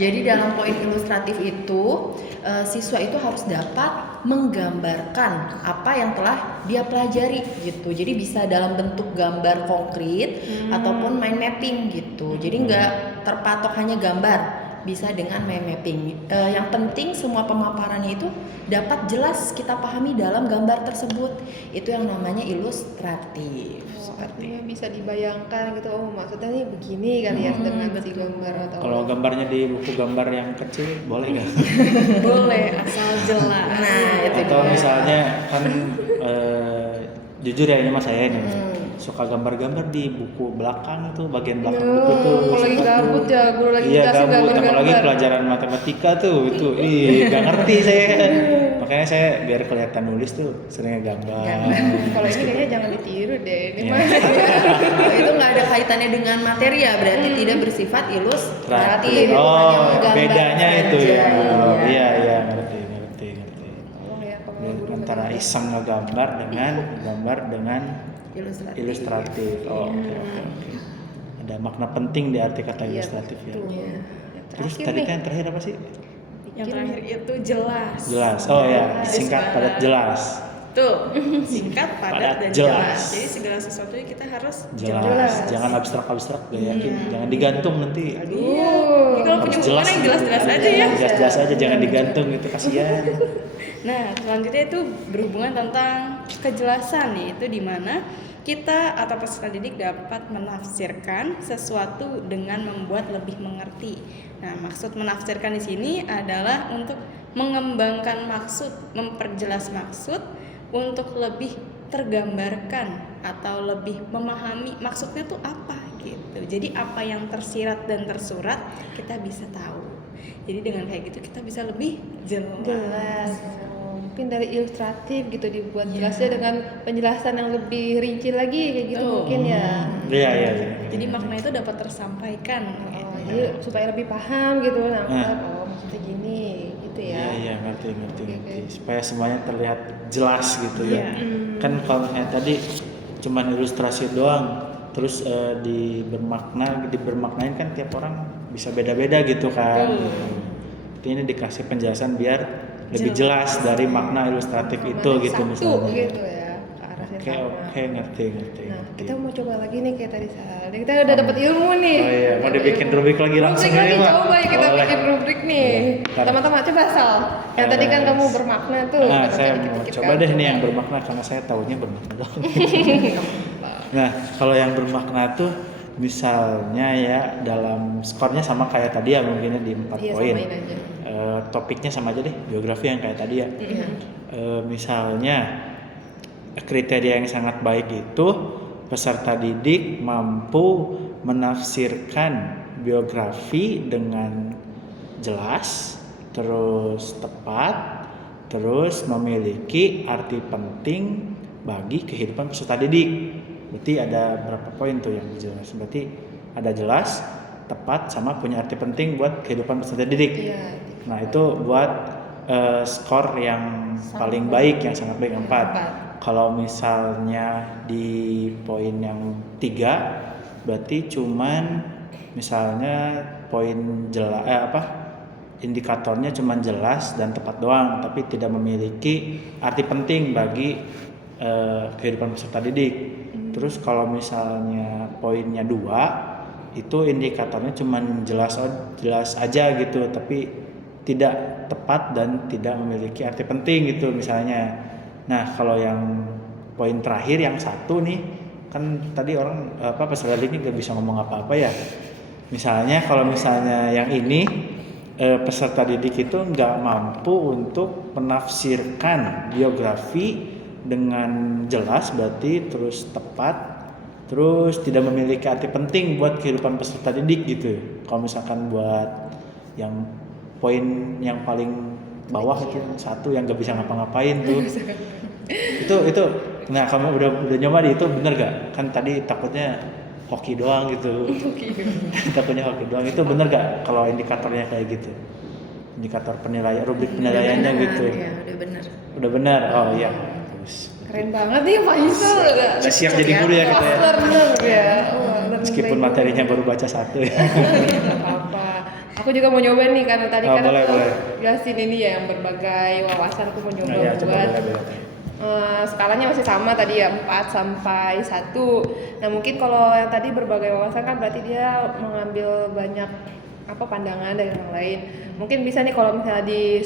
Jadi dalam poin ilustratif itu siswa itu harus dapat menggambarkan apa yang telah dia pelajari gitu. Jadi bisa dalam bentuk gambar konkret ataupun mind mapping gitu. Jadi nggak terpatok hanya gambar, bisa dengan mind mapping. Yang penting semua pemaparannya itu dapat jelas kita pahami dalam gambar tersebut. Itu yang namanya ilustratif. Artinya bisa dibayangkan gitu, oh maksudnya nih begini kali ya dengan si gambar atau Kalau gambarnya di buku gambar yang kecil boleh nggak? Boleh asal jelas. Nah, itu Atau dia. misalnya kan jujur ya ini mas saya nih. suka gambar-gambar di buku belakang itu, bagian belakang buku tuh. Kalau lagi suka gabut tuh. ya, guru lagi Iya dikasih gabut, apalagi gambar-gambar. pelajaran matematika tuh itu, gak ngerti saya. Makanya saya biar kelihatan nulis tuh seringnya gambar. Kalau ini kayaknya jangan ditiru deh. Ini Iya. mah Itu nggak ada kaitannya dengan materi ya, berarti tidak bersifat ilustratif. Oh, bukan yang menggambar bedanya itu saja. ya. Iya. Iya, ngerti. tolong ya kalau Dan guru antara bener. iseng ngegambar dengan gambar dengan Ilustratif. ilustratif. Oh, oke. Ada makna penting di arti kata Iya, ilustratif ya. betul. Iya. Yang Terus terakhir tadi nih. kan yang terakhir apa sih? Yang terakhir itu jelas. Jelas. Oh ya, Jadi singkat segala- padat jelas. Tuh, singkat, padat, Padat, dan jelas. jelas. Jadi segala sesuatu kita harus Jelas. Jangan abstrak-abstrak, gak yakin. Jangan digantung nanti. Aduh. Jadi kalau punya Harus hubungan yang jelas-jelas aja ya. Jelas-jelas aja, jangan digantung itu kasihan. Nah, selanjutnya itu berhubungan tentang kejelasan nih, itu di mana kita atau peserta didik dapat menafsirkan sesuatu dengan membuat lebih mengerti. Nah, maksud menafsirkan di sini adalah untuk mengembangkan maksud, memperjelas maksud untuk lebih tergambarkan atau lebih memahami maksudnya tuh apa gitu. Jadi apa yang tersirat dan tersurat kita bisa tahu. Jadi dengan kayak gitu kita bisa lebih Jelas. Oh, mungkin dari ilustratif gitu dibuat jelasnya dengan penjelasan yang lebih rinci lagi kayak gitu Betul. mungkin ya. Iya. Jadi makna itu dapat tersampaikan. Oh, jadi supaya lebih paham gitu nah, Nah. oh maksudnya gini gitu ya. Iya, ngerti. Oke. Supaya semuanya terlihat jelas gitu ya. Iya. Kan kalau yang tadi cuman ilustrasi doang, terus dibermaknain kan tiap orang bisa beda-beda gitu kan. Ini dikasih penjelasan biar lebih jelas dari makna ilustratif itu Maknanya gitu satu misalnya. gitu ya ke arahnya Oke, sama. ngerti. Nah, kita mau coba lagi nih kayak tadi Sal. Kita udah dapat ilmu nih. Oh iya, mau dibikin rubrik lagi langsung Rubrik aja, lagi, Pak. coba ya kita Boleh. bikin rubrik nih. Boleh. Teman-teman coba Sal. Yang tadi kan kamu bermakna tuh. Nah, kata saya tadi mau kita coba deh nih yang bermakna karena saya tahunya bermakna doang. Nah, kalau yang bermakna tuh misalnya ya dalam skornya sama kayak tadi ya mungkin di 4 Iya, poin. samain aja. Topiknya sama aja deh, biografi yang kayak tadi ya. Iya. Misalnya kriteria yang sangat baik itu peserta didik mampu menafsirkan biografi dengan jelas, terus tepat, terus memiliki arti penting bagi kehidupan peserta didik. Berarti ada berapa poin tuh yang jelas? Berarti ada jelas, tepat, sama punya arti penting buat kehidupan peserta didik. Iya. Nah itu buat skor yang paling baik, yang sangat baik 4. Kalau misalnya di poin yang 3 berarti cuman misalnya poin indikatornya cuman jelas dan tepat doang, tapi tidak memiliki arti penting bagi kehidupan peserta didik. Terus kalau misalnya poinnya 2 itu indikatornya cuman jelas aja gitu, tapi tidak tepat dan tidak memiliki arti penting gitu misalnya. Nah kalau yang poin terakhir yang 1 nih kan tadi orang peserta didik gak bisa ngomong apa-apa ya. Misalnya kalau misalnya yang ini peserta didik itu nggak mampu untuk menafsirkan biografi dengan jelas, berarti terus tepat, terus tidak memiliki arti penting buat kehidupan peserta didik gitu. Kalau misalkan buat yang poin yang paling bawah itu yang 1 yang gak bisa ngapa-ngapain tuh. itu nah kamu udah nyoba di itu bener gak? Kan tadi takutnya hoki doang gitu. Takutnya hoki doang, itu bener gak kalau indikatornya kayak gitu? Indikator penilaian, rubrik penilaiannya gitu. Ya, udah benar. Udah benar. Oh iya. Bagus. Keren banget nih Pak Yusuf. Udah siap jadi guru ya kita ya. Learner ya. Learning Meskipun by materinya baru baca 1 ya. Nggak apa-apa. Aku juga mau nyoba nih karena tadi Oh, kan boleh, aku boleh. jelasin ini ya yang berbagai wawasan aku mau nyoba Nah, ya, coba buat. boleh. Skalanya masih sama tadi ya 4 sampai 1. Nah mungkin kalau yang tadi berbagai wawasan kan berarti dia mengambil banyak pandangan dari orang lain. Mungkin bisa nih kalau misalnya di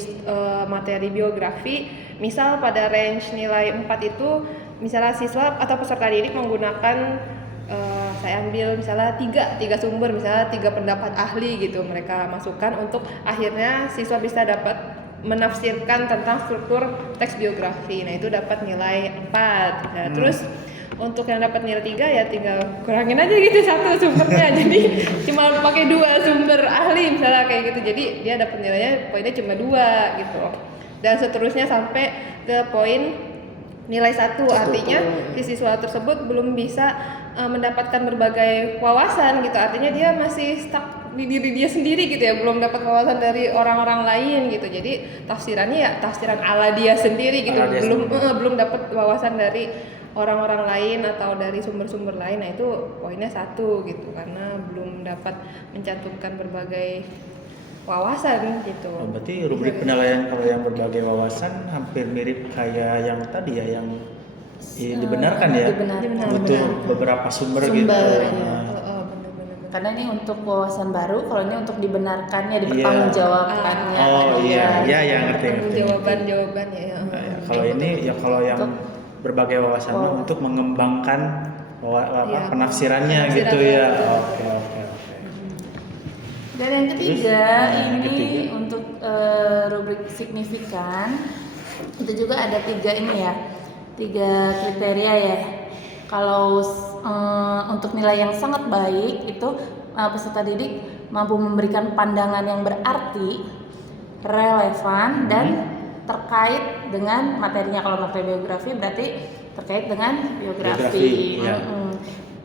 materi biografi, misal pada range nilai 4 itu misalnya siswa atau peserta didik menggunakan saya ambil misalnya tiga sumber, misalnya 3 pendapat ahli gitu mereka masukkan untuk akhirnya siswa bisa dapat menafsirkan tentang struktur teks biografi. Nah itu dapat nilai 4. Nah terus untuk yang dapat nilai 3 ya tinggal kurangin aja gitu satu sumbernya. Jadi cuma pakai 2 sumber ahli misalnya kayak gitu. Jadi dia dapat nilainya poinnya cuma 2 gitu. Dan seterusnya sampai ke poin nilai 1. Artinya si siswa tersebut belum bisa mendapatkan berbagai wawasan gitu. Artinya dia masih stuck di diri dia sendiri gitu ya, belum dapat wawasan dari orang-orang lain gitu. Jadi tafsirannya ya tafsiran ala dia sendiri gitu. Ala dia Belum dapat wawasan dari orang-orang lain atau dari sumber-sumber lain. Nah itu poinnya 1 gitu, karena belum dapat mencantumkan berbagai wawasan gitu. Oh, berarti rubrik penilaian kalau yang berbagai wawasan hampir mirip kayak yang tadi ya, yang dibenarkan ya. Dibenarkan. Butuh beberapa sumber gitu. Sumber, Nah, Bener-bener. Karena ini untuk wawasan baru, kalau ini untuk dibenarkannya, dipertanggungjawabkannya. Oh iya, ngerti. Jawaban-jawabannya ya. Nah, ya, kalau ini ya kalau yang berbagai wawasan mah untuk mengembangkan Iya. penafsirannya Penafsiran, gitu ya. betul. Oke. Dan yang ketiga Terus, ini ketiga. untuk rubrik signifikan itu juga ada 3 ini ya, 3 kriteria ya. Kalau untuk nilai yang sangat baik itu peserta didik mampu memberikan pandangan yang berarti, relevan dan terkait dengan materinya. Kalau materi biografi berarti terkait dengan biografi. Biografi, ya.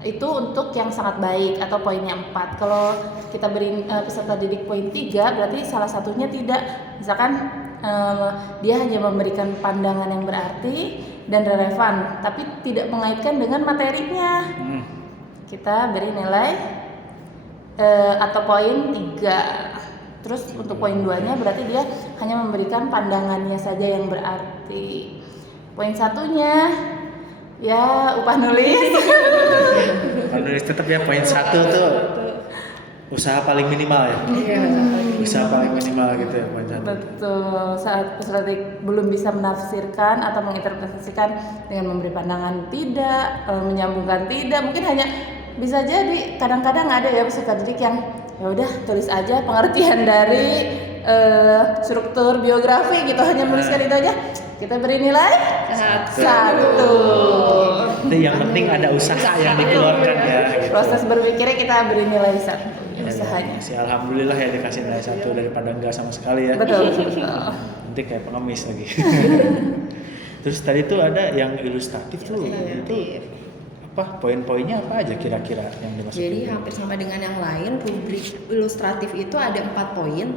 Itu untuk yang sangat baik atau poinnya 4. Kalau kita beri peserta didik poin 3 berarti salah satunya tidak. Misalkan dia hanya memberikan pandangan yang berarti dan relevan tapi tidak mengaitkan dengan materinya. Kita beri nilai atau poin 3. Terus untuk poin 2-nya berarti dia hanya memberikan pandangannya saja yang berarti. Poin 1-nya ya upah nulis. Nulis tetap ya poin 1 tuh usaha paling minimal ya. Iya. Usaha paling minimal gitu ya poin 1. Betul, saat peserta didik belum bisa menafsirkan atau menginterpretasikan dengan memberi pandangan tidak, menyambungkan tidak, mungkin hanya bisa jadi kadang-kadang ada ya peserta didik yang ya udah tulis aja pengertian dari struktur biografi gitu, hanya menuliskan itu aja. Kita beri nilai 1. Itu yang penting ada usaha yang dikeluarkan ya. Gitu. Proses berpikirnya kita beri nilai 1 Ya, usahanya. sih alhamdulillah ya dikasih nilai 1 daripada enggak sama sekali ya. Betul. Nanti kayak pengemis lagi. Terus tadi tuh ada yang ilustratif tuh. Itu apa poin-poinnya apa aja kira-kira yang dimasukin? Jadi hampir sama dengan yang lain, rubrik ilustratif itu ada 4 poin.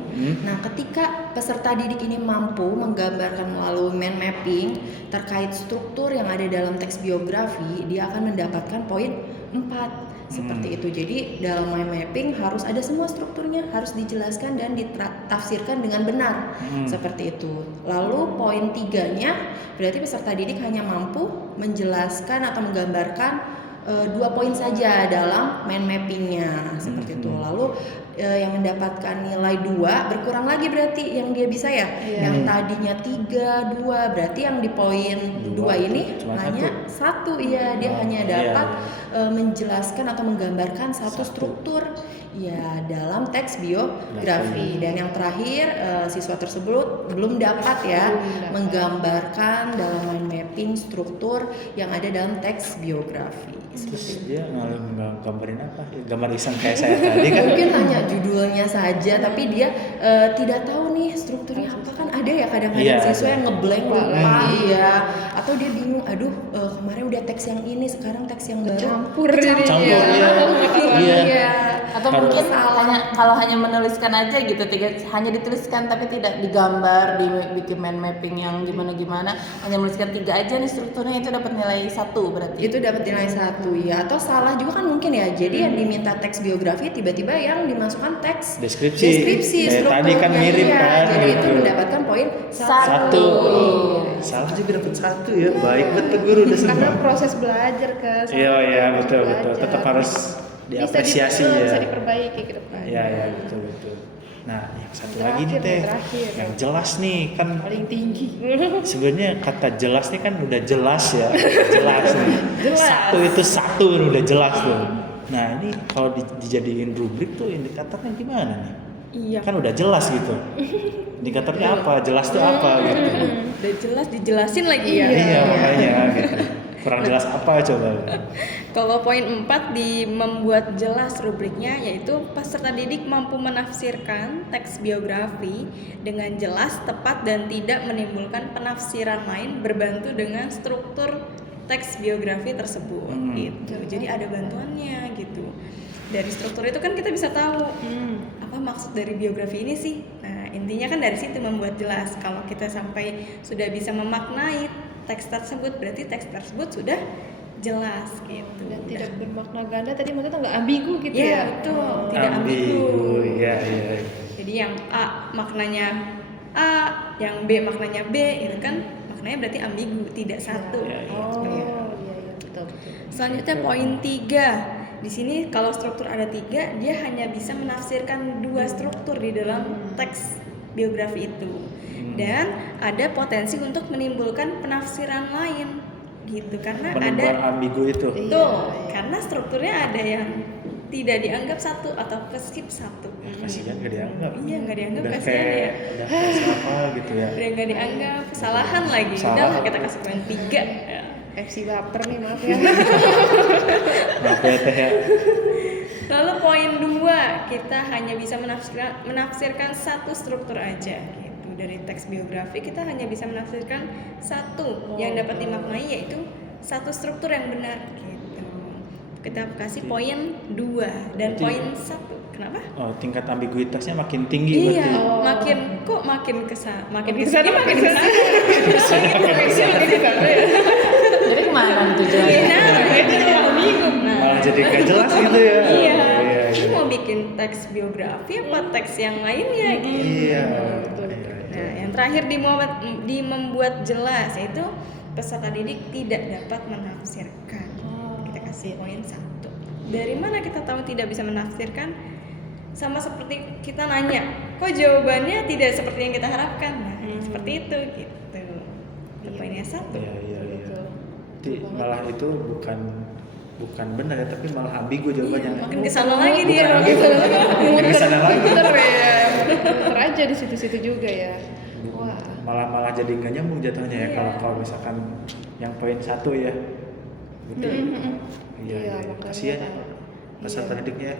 Nah, ketika peserta didik ini mampu menggambarkan melalui mind mapping terkait struktur yang ada dalam teks biografi, dia akan mendapatkan poin 4. Seperti itu. Jadi dalam mind mapping harus ada semua strukturnya, harus dijelaskan dan ditafsirkan dengan benar. Seperti itu. Lalu poin 3-nya berarti peserta didik hanya mampu menjelaskan atau menggambarkan 2 poin saja dalam mind mappingnya. Seperti itu. Lalu yang mendapatkan nilai 2 berkurang lagi berarti yang dia bisa ya. Yang tadinya 3, 2 berarti yang di poin 2 ini cuma hanya 1. Iya, dia hanya dapat menjelaskan atau menggambarkan satu struktur ya dalam teks biografi. Dan yang terakhir siswa tersebut belum dapat ya menggambarkan dalam mind mapping struktur yang ada dalam teks biografi. Terus dia gambarin apa? Gambar iseng kayak saya tadi kan. Mungkin hanya judulnya saja tapi dia tidak tahu nih strukturnya apa. Kan ada ya kadang-kadang Iya, siswa ada. yang ngeblank lupa iya, atau dia bingung, aduh kemarin udah teks yang ini sekarang teks yang baru Campur Campur jadinya. ya. Iya. Atau Harus. mungkin kalau hanya menuliskan aja gitu, hanya dituliskan tapi tidak digambar, dibikin mind mapping yang gimana-gimana, hanya menuliskan 3 aja nih strukturnya, itu dapat nilai 1 berarti. Itu dapat nilai 1 ya. Atau salah juga kan mungkin ya. Jadi yang diminta teks biografi tiba-tiba yang dimasukkan teks Deskripsi. Kayak tadi kan strukturnya, mirip iya. kan, Jadi gitu. itu mendapatkan poin 1. 1. Salah juga dapat 1 ya. Baik betul guru udah Karena semua. proses belajar kan. Iya betul. Belajar. Tetap harus diapresiasi ya. Bisa diperbaiki ke depan. Iya betul. Nah, yang satu Terakhir, lagi nih teh, terakhir. yang jelas nih kan Paling tinggi. sebenarnya kata jelas nih kan udah jelas ya, jelas nih. Jelas. Satu itu satu udah jelas tuh. Nah ini kalau dijadiin rubrik tuh indikatornya gimana nih? Iya. Kan udah jelas gitu. Indikatornya apa? Jelas tuh apa gitu? Udah jelas dijelasin lagi ya. Iya makanya gitu. Kurang jelas apa coba? Kalau poin 4 di membuat jelas rubriknya, yaitu peserta didik mampu menafsirkan teks biografi dengan jelas, tepat, dan tidak menimbulkan penafsiran lain berbantu dengan struktur teks biografi tersebut gitu. Jadi ada bantuannya gitu. Dari struktur itu kan kita bisa tahu apa maksud dari biografi ini sih. Nah, intinya kan dari situ membuat jelas. Kalau kita sampai sudah bisa memaknai teks tersebut, berarti teks tersebut sudah jelas gitu. Dan tidak bermakna ganda tadi maksudnya nggak ambigu gitu Iya, ya. betul. Tidak ambigu. Iya, iya. Jadi yang A maknanya A, yang B maknanya B, itu kan maknanya berarti ambigu, tidak satu. Iya, iya. Oh, iya betul. Selanjutnya poin 3. Di sini kalau struktur ada 3, dia hanya bisa menafsirkan 2 struktur di dalam teks biografi itu. Dan ada potensi untuk menimbulkan penafsiran lain gitu karena Menimbulkan ada ambigu itu. tuh, karena strukturnya ada yang tidak dianggap satu atau keskip satu. Kasihan gak dianggap. Iya, nggak dianggap, Udah kasihan ya. udah kayak siapa gitu ya. Udah nggak dianggap, kesalahan lagi. Salah. Udah lah, kita kasih poin 3. FC baper nih, maaf ya. Maaf ya teh ya. Lalu poin 2, kita hanya bisa menafsirkan satu struktur aja gitu. Dari teks biografi kita hanya bisa menafsirkan satu yang dapat dimaknai, yaitu satu struktur yang benar gitu. Kita kasih poin 2 dan Berarti- poin 1. Kenapa? Oh, tingkat ambiguitasnya makin tinggi Iya, berarti. makin kesana, makin Makin kesini, kesana, makin makin kesana. Jadi kemana tujuannya? Nah, itu yang bingung. Nah, Malah jadi gak jelas gitu ya. iya. Iya, Ini iya. mau bikin teks biografi apa teks yang lainnya gitu. Iya. Nah, yang terakhir di membuat jelas yaitu peserta didik tidak dapat menafsirkan. Kita kasih poin 1. Dari mana kita tahu tidak bisa menafsirkan? Sama seperti kita nanya, kok jawabannya tidak seperti yang kita harapkan? Nah, seperti itu gitu. Itu poinnya 1. Iya, iya, iya. Betul. Jadi malah itu bukan benar ya, tapi malah ambigu jawabannya. Makin kesana lagi dia. Makin kesana lagi. Muter ya. Muter aja di situ-situ juga ya. Wah. Malah jadi nggak nyambung jatuhnya ya Iya. kalau misalkan yang poin 1 ya. Betul. Iya, iya. makanya Kasihan ya kan. peserta Iya. didiknya.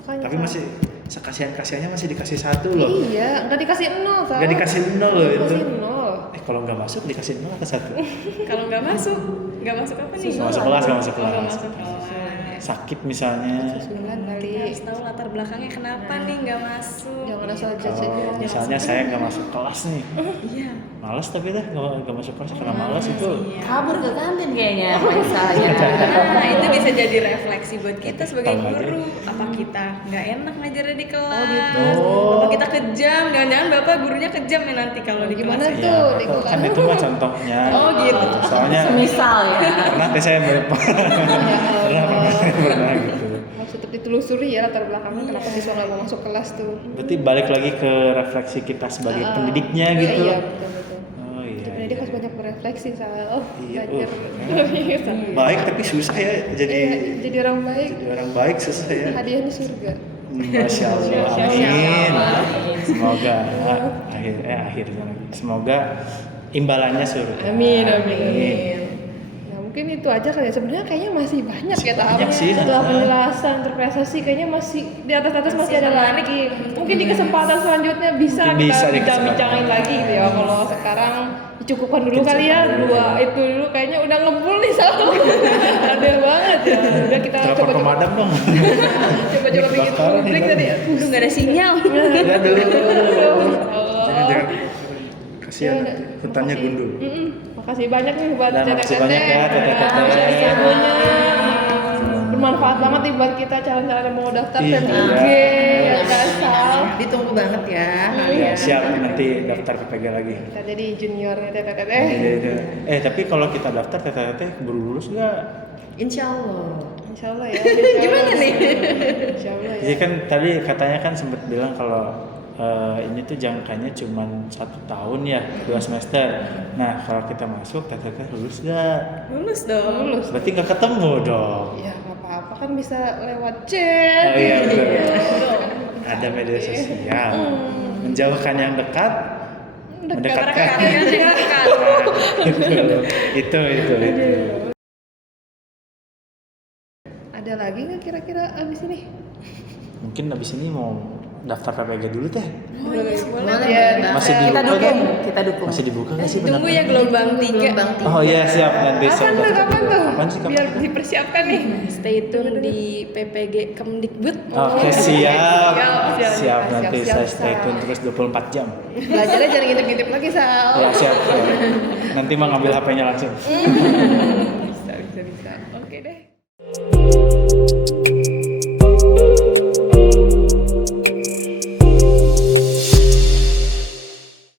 Makanya Tapi kan. masih sekasihan-kasihannya masih dikasih 1 loh. Iya, nggak dikasih 0 tau. Nggak dikasih 0 loh itu. Dikasih 0. Kalau nggak masuk dikasih 0 atau 1? Kalau nggak masuk apa nih? Nggak masuk kelas, nggak masuk Oh, nggak kelas. masuk kelas. Sakit misalnya. 9 kali. Kita harus tahu latar belakangnya kenapa nih nggak masuk. Jangan asal judge Kalau aja. misalnya saya nggak masuk kelas nih, Iya. malas tapi dah nggak masuk kelas karena malas itu. Iya. Kabur ke kantin kayaknya misalnya. Nah, itu bisa jadi refleksi buat kita sebagai Tahu aja. guru. Apa kita nggak enak ngajarnya di kelas? gitu. Oh. Apa kita kejam? Jangan-jangan bapak gurunya kejam ya nanti kalau di Gimana kelas. tuh? Ya, di betul. Kan itu mah contohnya. Oh, gitu. Soalnya Semisal ya. pernah teh saya pernah gitu. Harus tetap ditelusuri ya latar belakangnya kenapa siswa nggak mau masuk kelas tuh. Berarti balik lagi ke refleksi kita sebagai pendidiknya gitu. Iya, betul. Oh iya. Jadi pendidik harus banyak berefleksi soal Iya, belajar. Baik tapi susah ya jadi Jadi orang baik. jadi orang baik susah ya. Hadiahnya surga. Masya Allah, amin. Semoga akhirnya lagi. Semoga imbalannya surga. Amin. Nah, mungkin itu aja kali ya. Sebenarnya kayaknya masih banyak Masih ya banyak tahapannya. sih. Setelah penjelasan interpretasi kayaknya masih di atas masih ada lagi. Mungkin di kesempatan selanjutnya bisa Mungkin bisa kita di bincang-bincangin kesempatan. lagi gitu ya. Kalau sekarang dicukupkan dulu Mungkin kali ya. cukupkan dulu. 2 itu dulu kayaknya udah ngebul nih sama. Ada banget ya. Udah kita Telepon coba-coba pemadam dong. bikin Kebakaran publik ini. tadi ya. Aduh, nggak ada sinyal. Jangan kasihan Ya, hutannya makasih. gundul. Makasih banyak nih buat Dan makasih teteh-teteh. banyak ya teteh-teteh. Ilmunya bermanfaat banget nih buat kita calon-calon yang mau daftar Iya. dan IG yang asal. Ditunggu banget ya Ya, kalian. siap nanti daftar ke PG lagi. Kita jadi juniornya teteh-teteh. Iya. Tapi kalau kita daftar teteh-teteh buru lulus nggak? Insya Allah. Insya Allah ya. Gimana nih? Insya Allah ya. Jadi kan tadi katanya kan sempat bilang kalau ini tuh jangkanya cuma 1 tahun ya, 2 semester. Nah kalau kita masuk teteh-teteh lulus nggak? Lulus dong. Lulus. Berarti nggak ketemu dong. Ya nggak apa-apa kan bisa lewat chat. Oh iya betul. Iya. Ada media sosial. Menjauhkan yang dekat Mendekatkan. Mendekatkan. itu. Ada lagi nggak kira-kira abis ini? Mungkin abis ini mau daftar PPG dulu teh. Boleh. Ya, Masih Kita dibuka dukung, nggak? kita dukung. Masih dibuka nggak sih Tunggu ya pendaftaran? gelombang 3. Gelombang 3. Oh iya siap nanti. kapan tuh? Kapan sih? Biar dipersiapkan nih. Stay tune di PPG Kemdikbud. Oke siap. Siap, Siap siap, nanti siap, saya stay siap. tune terus 24 jam. Belajarnya jangan ngintip-ngintip lagi, Sal. Ya siap. Nanti mau ngambil HP-nya langsung. Bisa. Oke deh.